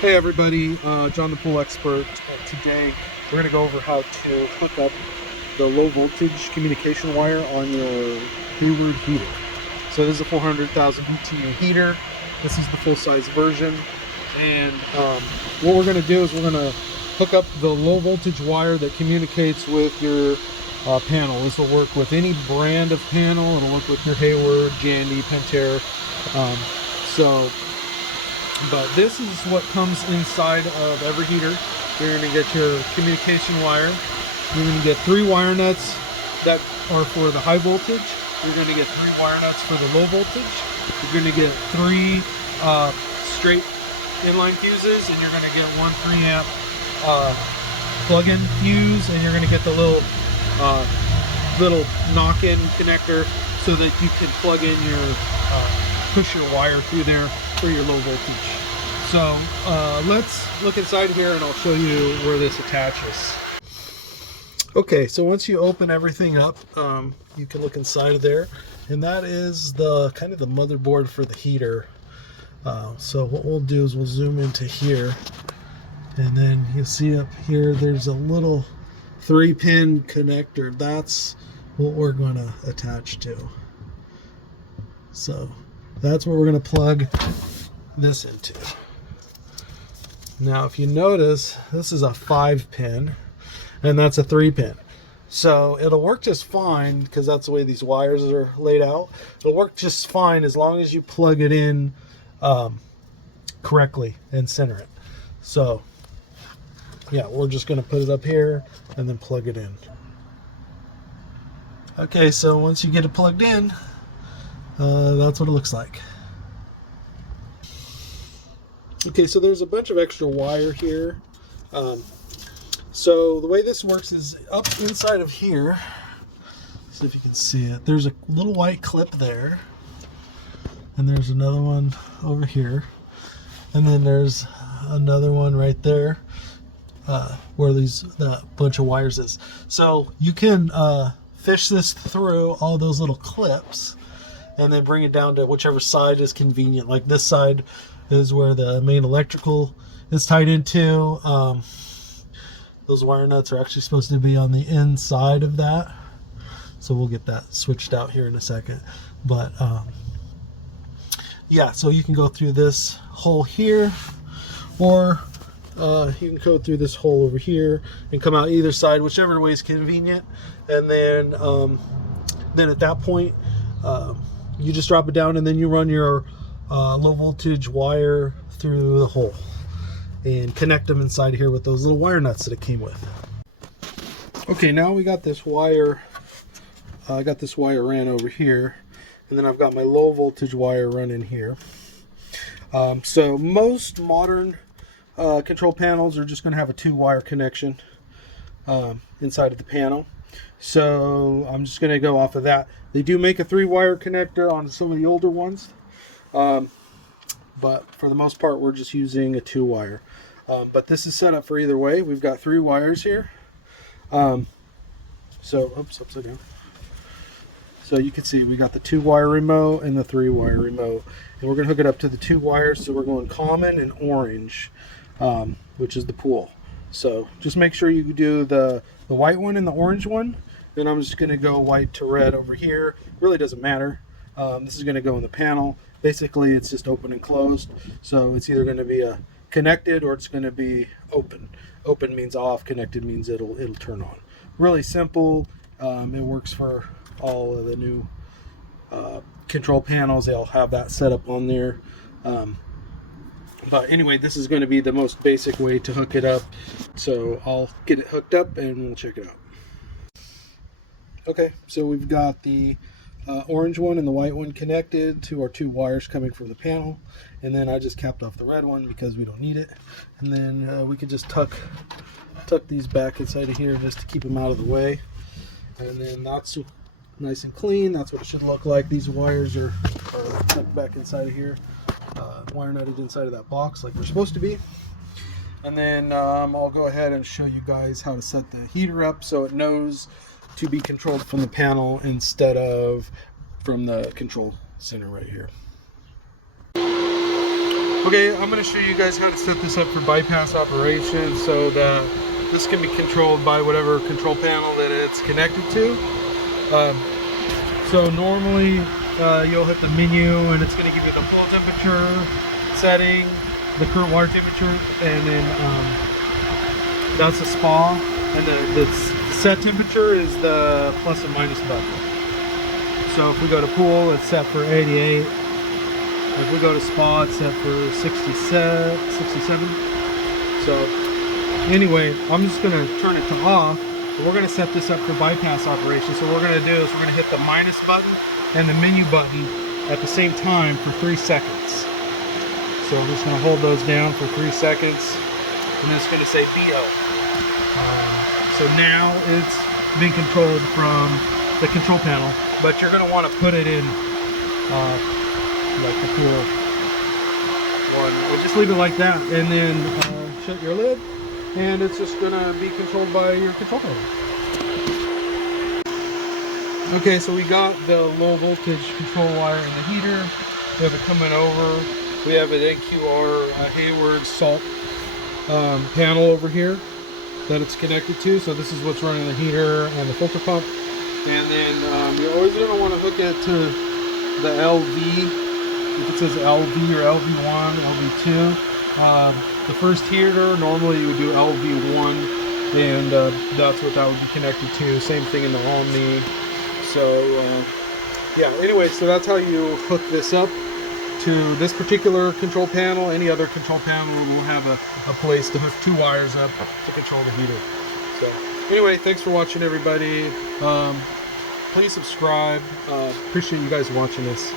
Hey everybody, John the Pool Expert. Today we're going to go over how to hook up the low voltage communication wire on your Hayward heater. So this is a 400,000 BTU heater. This is the full size version. And what we're going to do is we're going to hook up the low voltage wire that communicates with your panel. This will work with any brand of panel. It'll work with your Hayward, Jandy, Pentair. But this is what comes inside of every heater. You're going to get your communication wire. You're going to get 3 wire nuts that are for the high voltage. You're going to get 3 wire nuts for the low voltage. You're going to get 3 straight inline fuses, and you're going to get 1 3-amp plug-in fuse, and you're going to get the little knock-in connector so that you can plug in your push your wire through there for your low voltage. So let's look inside here and I'll show you where this attaches. Okay, so once you open everything up, you can look inside of there, and that is the kind of the motherboard for the heater. So what we'll do is we'll zoom into here, and then you see up here there's a little 3-pin connector. That's what we're going to attach to. So that's what we're going to plug this into. Now if you notice, this is a 5-pin and that's a 3-pin. So it'll work just fine because that's the way these wires are laid out. It'll work just fine as long as you plug it in correctly and center it. So yeah, we're just going to put it up here and then plug it in. Okay, so once you get it plugged in, that's what it looks like. Okay, so there's a bunch of extra wire here. So the way this works is up inside of here, see if you can see it, there's a little white clip there, and there's another one over here, and then there's another one right there where that bunch of wires is. So you can fish this through all those little clips and then bring it down to whichever side is convenient. Like this side is where the main electrical is tied into. Those wire nuts are actually supposed to be on the inside of that, so we'll get that switched out here in a second. But yeah, so you can go through this hole here, or you can go through this hole over here and come out either side, whichever way is convenient. And then at that point, you just drop it down, and then you run your low voltage wire through the hole and connect them inside here with those little wire nuts that it came with. Okay, now we got this wire. I got this wire ran over here, and then I've got my low voltage wire running here. So most modern control panels are just going to have a 2-wire connection inside of the panel. So I'm just going to go off of that. They do make a 3-wire connector on some of the older ones, but for the most part we're just using a 2-wire. But this is set up for either way. We've got 3 wires here. Oops, upside down. So you can see we got the 2-wire remote and the 3-wire remote, and we're going to hook it up to the 2 wires. So we're going common and orange, which is the pool. So just make sure you do the white one and the orange one. Then I'm just going to go white to red over here. Really doesn't matter. This is going to go in the panel. Basically, it's just open and closed. So it's either going to be connected or it's going to be open. Open means off. Connected means it'll turn on. Really simple. It works for all of the new control panels. They all have that set up on there. But anyway, this is going to be the most basic way to hook it up. So I'll get it hooked up and we'll check it out. Okay, so we've got the orange one and the white one connected to our 2 wires coming from the panel, and then I just capped off the red one because we don't need it. And then we could just tuck these back inside of here just to keep them out of the way, and then that's nice and clean. That's what it should look like. These wires are tucked back inside of here, wire nutted inside of that box like they're supposed to be. And then I'll go ahead and show you guys how to set the heater up so it knows to be controlled from the panel instead of from the control center right here. Okay, I'm going to show you guys how to set this up for bypass operation so that this can be controlled by whatever control panel that it's connected to. So normally you'll hit the menu and it's going to give you the flow temperature setting, the current water temperature, and then that's the spa, and the set temperature is the plus and minus button. So if we go to pool, it's set for 88. If we go to spa, it's set for 67. So anyway, I'm just going to turn it to off. We're going to set this up for bypass operation. So what we're going to do is we're going to hit the minus button and the menu button at the same time for 3 seconds. So I'm just going to hold those down for 3 seconds, and it's going to say BO. So now it's being controlled from the control panel, but you're going to want to put it in like the pool one. We'll just leave it like that, and then shut your lid, and it's just going to be controlled by your control panel. Okay, so we got the low voltage control wire in the heater. We have it coming over. We have an AQR Hayward salt panel over here that it's connected to. So this is what's running the heater and the filter pump. And then you're always going to want to hook it to the LV. If it says LV or LV1, LV2. The first heater, normally you would do LV1, and that's what that would be connected to. Same thing in the Omni. So yeah, anyway, so that's how you hook this up to this particular control panel. Any other control panel will have a place to hook 2 wires up to control the heater. So anyway, thanks for watching, everybody. Please subscribe. Appreciate you guys watching this.